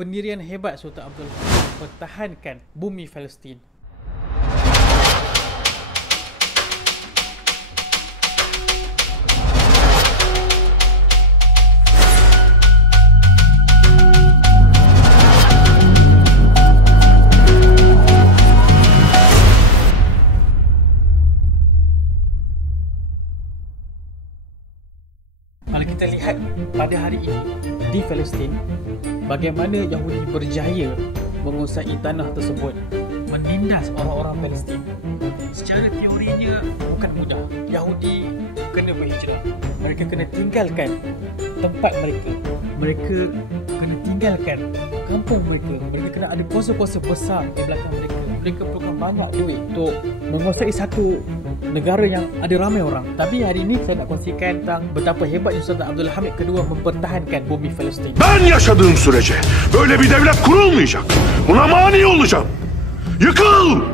pendirian hebat Sultan Abdul Hamid mempertahankan bumi Palestin. Kalau kita lihat pada hari ini di Palestin, bagaimana Yahudi berjaya menguasai tanah tersebut, menindas orang-orang Palestin. Secara teorinya bukan mudah. Yahudi kena berhijrah. Mereka kena tinggalkan tempat mereka. Mereka kena tinggalkan kampung mereka. Mereka kena ada kuasa-kuasa besar di belakang mereka. Mereka perlukan banyak duit untuk menguasai satu negara yang ada ramai orang. Tapi hari ini saya nak kongsikan tentang betapa hebatnya Sultan Abdul Hamid kedua mempertahankan bumi Palestin. Ben yaşadığım sürece böyle bir devlet kurulmayacak. Buna mani olacağım. Yıkıl!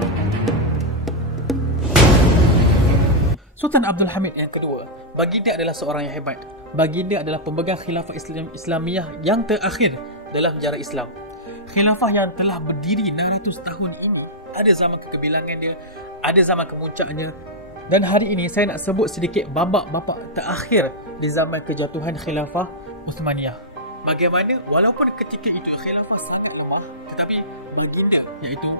Sultan Abdul Hamid yang kedua, baginda adalah seorang yang hebat. Baginda adalah pemegang khilafah Islamiyah yang terakhir dalam sejarah Islam. Khilafah yang telah berdiri 600 tahun ini. Ada zaman kegemilangan dia, ada zaman kemuncaknya. Dan hari ini saya nak sebut sedikit babak-babak terakhir di zaman kejatuhan khilafah Uthmaniyah. Bagaimana walaupun ketika itu khilafah sangat lemah, tetapi baginda iaitu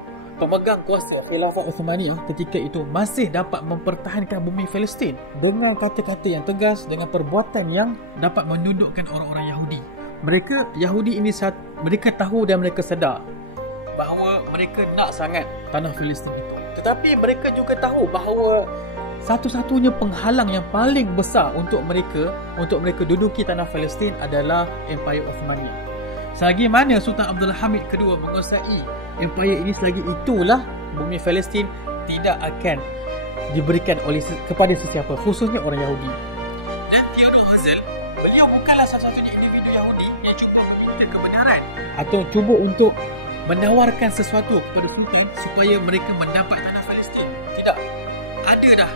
pemegang kuasa khilafah Uthmaniyah ketika itu masih dapat mempertahankan bumi Palestin dengan kata-kata yang tegas, dengan perbuatan yang dapat menundukkan orang-orang Yahudi. Yahudi ini mereka tahu dan mereka sedar bahawa mereka nak sangat tanah Palestin itu. Tetapi mereka juga tahu bahawa satu-satunya penghalang yang paling besar untuk mereka duduki tanah Palestin adalah Empire Uthmaniyah. Selagi mana Sultan Abdul Hamid kedua menguasai empire ini, selagi itulah bumi Palestin tidak akan diberikan kepada sesiapa, khususnya orang Yahudi. Dan Theodor Herzl, beliau bukanlah satu-satunya individu Yahudi yang cuba meminta kebenaran atau cuba untuk menawarkan sesuatu kepada Sultan supaya mereka mendapat tanah Palestin. Tidak. Ada dah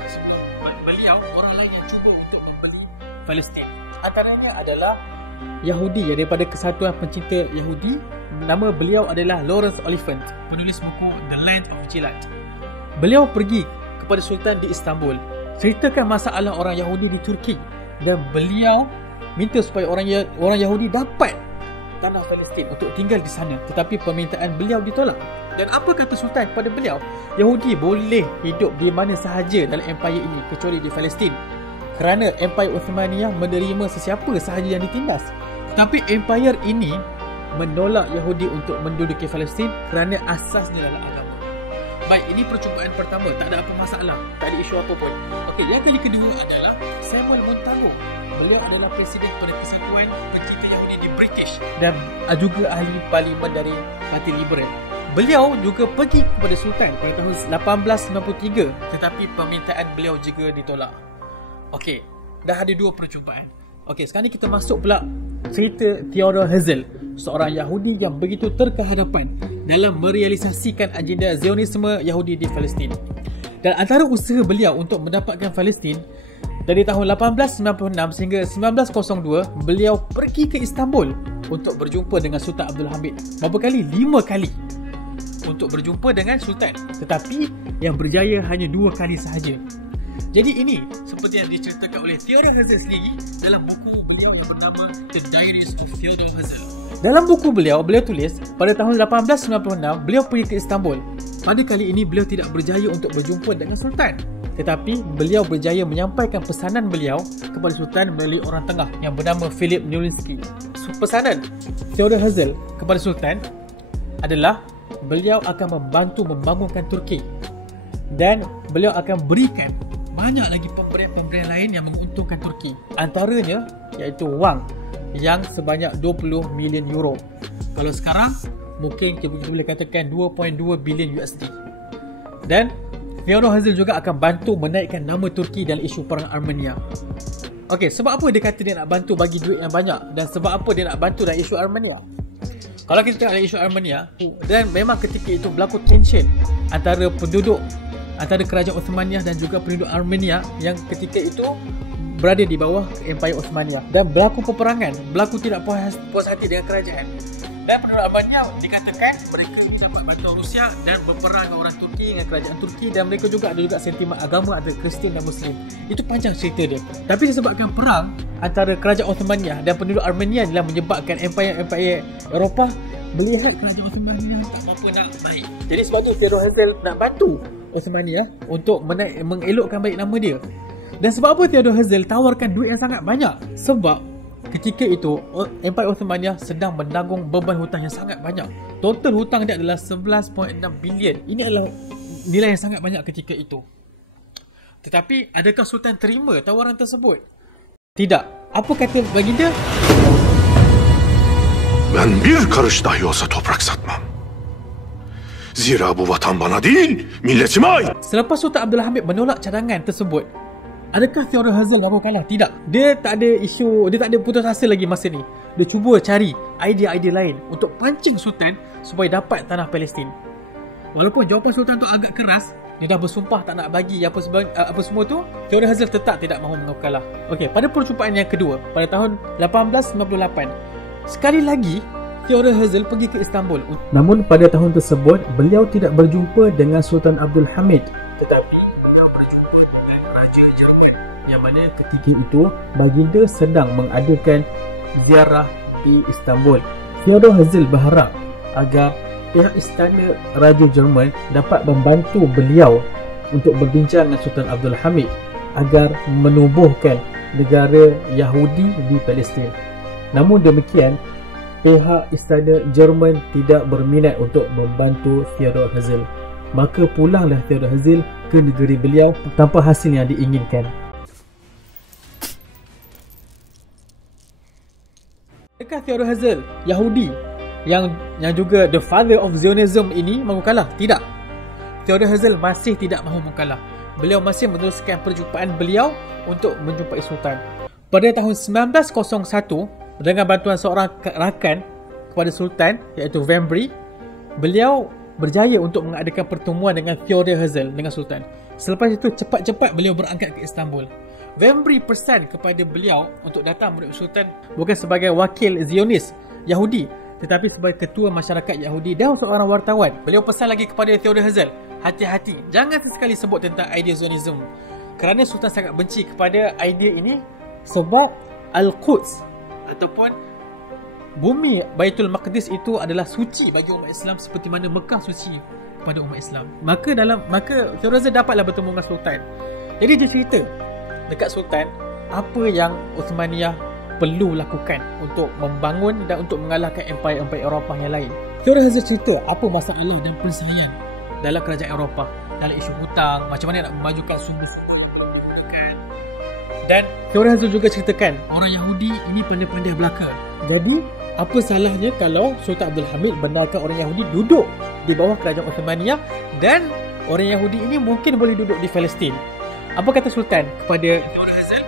beliau orang lain yang cuba untuk membeli Palestin. Antaranya adalah Yahudi yang daripada Kesatuan Pencinta Yahudi. Nama beliau adalah Lawrence Oliphant, penulis buku The Land of Gilad. Beliau pergi kepada Sultan di Istanbul, ceritakan masalah orang Yahudi di Turki, dan beliau minta supaya orang Yahudi dapat tanah Palestin untuk tinggal di sana. Tetapi permintaan beliau ditolak. Dan apa kata Sultan kepada beliau? Yahudi boleh hidup di mana sahaja dalam empire ini kecuali di Palestin, kerana Empire Uthmaniyah menerima sesiapa sahaja yang ditindas. Tetapi empire ini menolak Yahudi untuk menduduki Palestin kerana asasnya adalah agama. Baik, ini percubaan pertama, tak ada apa masalah, tak ada isu apa pun. Okey, yang kali kedua adalah Samuel Montagu. Beliau adalah presiden pada Kesatuan Pencinta Yahudi di British dan juga ahli parlimen dari Parti Liberal. Beliau juga pergi kepada Sultan pada tahun 1893, tetapi permintaan beliau juga ditolak. Okey, dah ada dua perjumpaan. Okey, sekarang ni kita masuk pula cerita Theodor Herzl, seorang Yahudi yang begitu terkehadapan dalam merealisasikan agenda Zionisme Yahudi di Palestin. Dan antara usaha beliau untuk mendapatkan Palestin, dari tahun 1896 sehingga 1902, beliau pergi ke Istanbul untuk berjumpa dengan Sultan Abdul Hamid. Berapa kali? 5 kali untuk berjumpa dengan Sultan. Tetapi yang berjaya hanya 2 kali sahaja. Jadi ini seperti yang diceritakan oleh Theodor Herzl sendiri dalam buku beliau yang bernama The Diaries of Theodor Herzl. Dalam buku beliau tulis pada tahun 1896 beliau pergi ke Istanbul. Pada kali ini beliau tidak berjaya untuk berjumpa dengan Sultan, tetapi beliau berjaya menyampaikan pesanan beliau kepada Sultan melalui orang tengah yang bernama Philip Nowlinski. Pesanan Theodor Herzl kepada Sultan adalah beliau akan membantu membangunkan Turki dan beliau akan berikan banyak lagi pemberian-pemberian lain yang menguntungkan Turki. Antaranya iaitu wang yang sebanyak 20 million euro. Kalau sekarang mungkin kita boleh katakan 2.2 bilion USD. Dan Theodor Herzl juga akan bantu menaikkan nama Turki dalam isu perang Armenia. Okey, sebab apa dia kata dia nak bantu bagi duit yang banyak, dan sebab apa dia nak bantu dalam isu Armenia? Kalau kita tengok dalam isu Armenia, dan memang ketika itu berlaku tension antara kerajaan Uthmaniyah dan juga penduduk Armenia yang ketika itu berada di bawah Empire Uthmaniyah, dan berlaku peperangan, berlaku tidak puas hati dengan kerajaan. Dan penduduk Armenia dikatakan mereka dapat bantu Rusia dan berperang dengan orang Turki, dengan kerajaan Turki, dan mereka juga ada juga sentimen agama antara Kristian dan Muslim. Itu panjang cerita dia. Tapi disebabkan perang antara kerajaan Ottomania dan penduduk Armenia adalah menyebabkan empire Eropah melihat kerajaan Ottomania tak apa nak baik. Jadi sebab tu Theodor Herzl nak bantu Ottomania untuk mengelokkan baik nama dia. Dan sebab apa Theodor Herzl tawarkan duit yang sangat banyak? Sebab ketika itu Empire Ottomania sedang menanggung beban hutang yang sangat banyak. Total hutang dia adalah 11.6 bilion. Ini adalah nilai yang sangat banyak ketika itu. Tetapi adakah Sultan terima tawaran tersebut? Tidak. Apa kata baginda? Ben bir karış dahi olsa toprak satmam. Zira bu vatan bana değil, milletime ait. Selepas Sultan Abdul Hamid menolak cadangan tersebut, adakah Theodor Herzl lalu kalah? Tidak. Dia tak ada isu, dia tak ada putus asa lagi masa ni. Dia cuba cari idea-idea lain untuk pancing Sultan supaya dapat tanah Palestin. Walaupun jawapan Sultan tu agak keras, dia dah bersumpah tak nak bagi apa semua tu, Theodor Herzl tetap tidak mahu mengaku kalah. Okey, pada percubaan yang kedua, pada tahun 1898, sekali lagi Theodor Herzl pergi ke Istanbul. Namun pada tahun tersebut, beliau tidak berjumpa dengan Sultan Abdul Hamid, tetapi beliau berjumpa dengan Raja Jerman, yang mana ketika itu baginda sedang mengadakan ziarah di Istanbul. Theodor Herzl berharap agar pihak istana Raja Jerman dapat membantu beliau untuk berbincang dengan Sultan Abdul Hamid agar menubuhkan negara Yahudi di Palestin. Namun demikian, pihak istana Jerman tidak berminat untuk membantu Theodor Herzl. Maka pulanglah Theodor Herzl ke negeri beliau tanpa hasil yang diinginkan. Adakah Theodor Herzl Yahudi yang juga the father of Zionism ini mahu kalah? Tidak. Theodor Herzl masih tidak mahu mengalah. Beliau masih meneruskan perjumpaan beliau untuk menjumpai Sultan. Pada tahun 1901, dengan bantuan seorang rakan kepada Sultan, iaitu Vambry, beliau berjaya untuk mengadakan pertemuan dengan Theodor Herzl dengan Sultan. Selepas itu cepat-cepat beliau berangkat ke Istanbul. Vambry pesan kepada beliau untuk datang menemui Sultan bukan sebagai wakil Zionis Yahudi, tetapi sebagai ketua masyarakat Yahudi dan seorang wartawan. Beliau pesan lagi kepada Theodor Herzl, hati-hati, jangan sesekali sebut tentang idea Zionism, kerana Sultan sangat benci kepada idea ini sebab Al-Quds ataupun bumi Baitul Maqdis itu adalah suci bagi umat Islam seperti mana Mekah suci kepada umat Islam. Maka Theodor Herzl dapatlah bertemu dengan Sultan. Jadi dia cerita dekat Sultan apa yang Uthmaniyah perlu lakukan untuk membangun dan untuk mengalahkan empire-empire Eropah yang lain. Theodor Herzl cerita apa masalah dan perselisihan dalam kerajaan Eropah, dalam isu hutang, macam mana nak memajukan sumber-sumber. Dan Theodor Herzl juga ceritakan orang Yahudi ini pandai-pandai belaka. Jadi apa salahnya kalau Sultan Abdul Hamid benarkan orang Yahudi duduk di bawah kerajaan Ottomania dan orang Yahudi ini mungkin boleh duduk di Palestin. Apa kata Sultan kepada Theodor Herzl?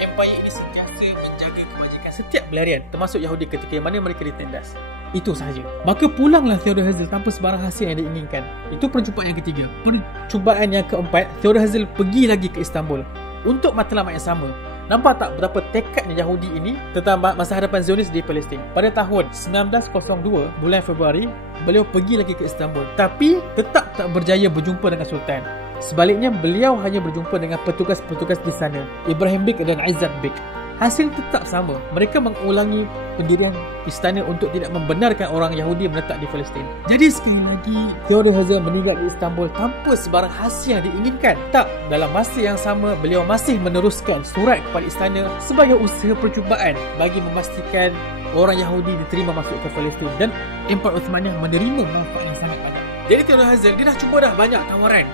Empire ini sentiasa menjaga kebajikan setiap belarian, termasuk Yahudi ketika mana mereka ditindas. Itu sahaja. Maka pulanglah Theodor Herzl tanpa sebarang hasil yang diinginkan. Itu percubaan yang ketiga. Percubaan yang keempat, Theodor Herzl pergi lagi ke Istanbul untuk matlamat yang sama. Nampak tak betapa tekadnya Yahudi ini tentang masa hadapan Zionis di Palestin. Pada tahun 1902, bulan Februari, beliau pergi lagi ke Istanbul, tapi tetap tak berjaya berjumpa dengan Sultan. Sebaliknya, beliau hanya berjumpa dengan petugas-petugas di sana, Ibrahim Beg dan Izzat Beg. Hasil tetap sama. Mereka mengulangi pendirian istana untuk tidak membenarkan orang Yahudi menetap di Palestin. Jadi sekali lagi, Theodor Herzl meninggal di Istanbul tanpa sebarang hasil yang diinginkan. Tak, dalam masa yang sama, beliau masih meneruskan surat kepada istana sebagai usaha percubaan bagi memastikan orang Yahudi diterima masuk ke Palestin dan Empire Ottomania menerima manfaat yang sangat banyak. Jadi Theodor Herzl, dia dah cuba dah banyak tawaran.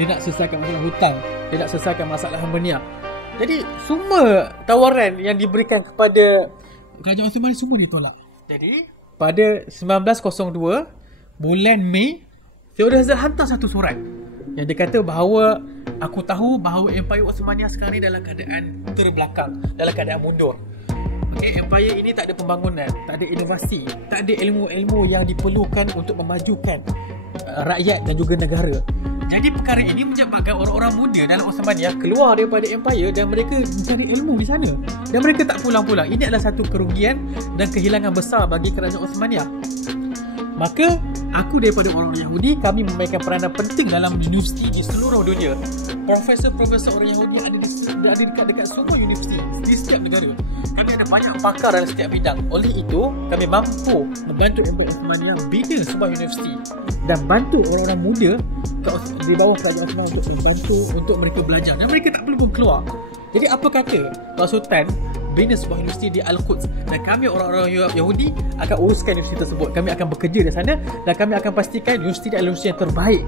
Dia nak selesaikan masalah hutang, dia nak selesaikan masalah Armenia. Jadi semua tawaran yang diberikan kepada kerajaan Ottoman semua ditolak. Jadi pada 1902 bulan Mei, Theodor Herzl hantar satu surat yang dia kata bahawa aku tahu bahawa Empire Ottomania sekarang ni dalam keadaan terbelakang, dalam keadaan mundur. Okay, empire ini tak ada pembangunan, tak ada inovasi, tak ada ilmu-ilmu yang diperlukan untuk memajukan rakyat dan juga negara. Jadi perkara ini menyebabkan orang-orang muda dalam Osmaniyah keluar daripada empire dan mereka mencari ilmu di sana. Dan mereka tak pulang-pulang. Ini adalah satu kerugian dan kehilangan besar bagi kerajaan Osmaniyah. Maka aku daripada orang Yahudi, kami memainkan peranan penting dalam universiti di seluruh dunia. Profesor-profesor orang Yahudi ada dekat semua universiti di setiap negara. Kami ada banyak pakar dalam setiap bidang. Oleh itu, kami mampu membantu Empire Osmaniyah bina sebuah universiti dan bantu orang-orang muda di bawah kerajaan Osmaniyah untuk membantu untuk mereka belajar dan mereka tak perlu pun keluar. Jadi apa kata Tuan Sultan bina sebuah universiti di Al-Quds dan kami orang-orang Yahudi akan uruskan universiti tersebut. Kami akan bekerja di sana dan kami akan pastikan universiti adalah universiti yang terbaik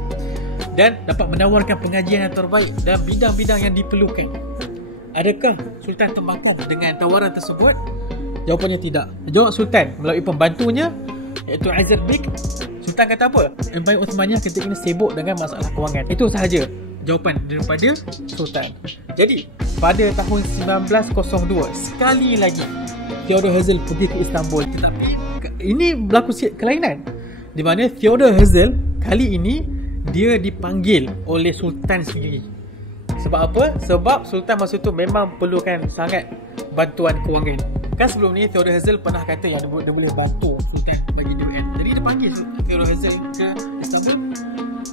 dan dapat menawarkan pengajian yang terbaik dan bidang-bidang yang diperlukan. Adakah Sultan termakan dengan tawaran tersebut? Jawapannya tidak. Jawab Sultan melalui pembantunya iaitu Aizat Bek. Sultan kata apa? Empire Osmaniyah ketika ini sibuk dengan masalah kewangan. Itu sahaja jawapan daripada Sultan. Jadi pada tahun 1902 sekali lagi Theodor Herzl pergi ke Istanbul, tetapi ini berlaku kelainan di mana Theodor Herzl kali ini dia dipanggil oleh Sultan sendiri. Sebab apa? Sebab Sultan masa tu memang perlukan sangat bantuan kewangan. Kan sebelum ni Theodor Herzl pernah kata yang dia boleh bantu Sultan bagi duit. Jadi dia panggil Theodor Herzl ke Istanbul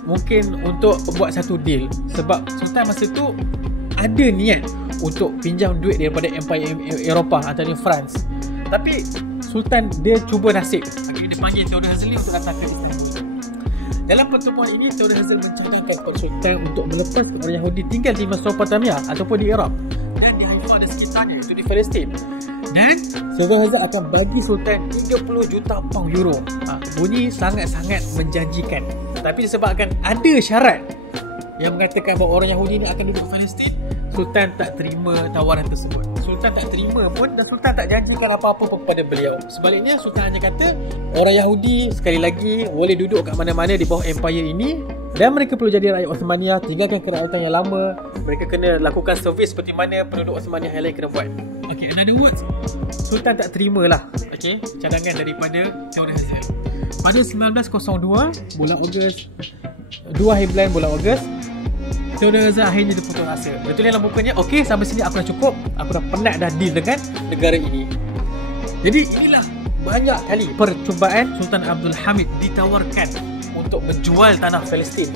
mungkin untuk buat satu deal. Sebab Sultan masa tu ada niat untuk pinjam duit daripada Empire Eropah antara France. Tapi Sultan dia cuba nasib. Akhirnya dia panggil Theodor Herzl ni untuk datang ke Istanbul. Dalam pertemuan ini Theodor Herzl mencadangkan kepada Sultan untuk melepas orang Yahudi tinggal di Mesopotamia ataupun di Iraq dan di Haifa dan sekitarnya, iaitu di Palestin. Dan Theodor Herzl akan bagi Sultan 30 juta pound euro. Bunyi sangat-sangat menjanjikan. Tapi disebabkan ada syarat yang mengatakan bahawa orang Yahudi ini akan duduk di Palestin, Sultan tak terima tawaran tersebut. Sultan tak terima pun dan Sultan tak janjikan apa-apa kepada beliau. Sebaliknya Sultan hanya kata orang Yahudi sekali lagi boleh duduk kat mana-mana di bawah empire ini dan mereka perlu jadi rakyat Osmaniyah, tinggalkan kerajaan yang lama. Mereka kena lakukan servis seperti mana penduduk Osmaniyah yang lain kena buat. Okay, in other words, Sultan tak terimalah cadangan daripada Theodor Herzl. Pada 1902 bulan Ogos, 2 hari bulan Ogos, Theodor Herzl akhirnya dia putus asa. Dia tulis dalam bukunya, okey, sampai sini aku dah cukup. Aku dah penat dah deal dengan negara ini. Jadi inilah banyak kali percubaan Sultan Abdul Hamid ditawarkan untuk menjual tanah Palestin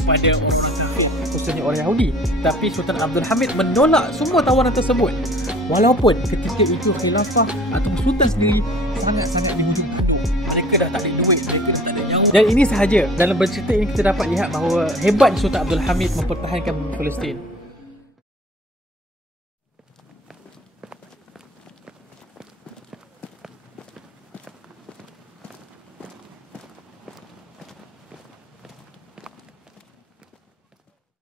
kepada orang-orang kafir, khususnya orang Yahudi. Tapi Sultan Abdul Hamid menolak semua tawaran tersebut. Walaupun ketika itu khilafah atau Sultan sendiri sangat-sangat dihujung-hujung. Mereka dah tak ada duit, mereka dah tak ada nyawa. Dan ini sahaja. Dalam bercerita ini kita dapat lihat bahawa hebat Sultan Abdul Hamid mempertahankan Palestin.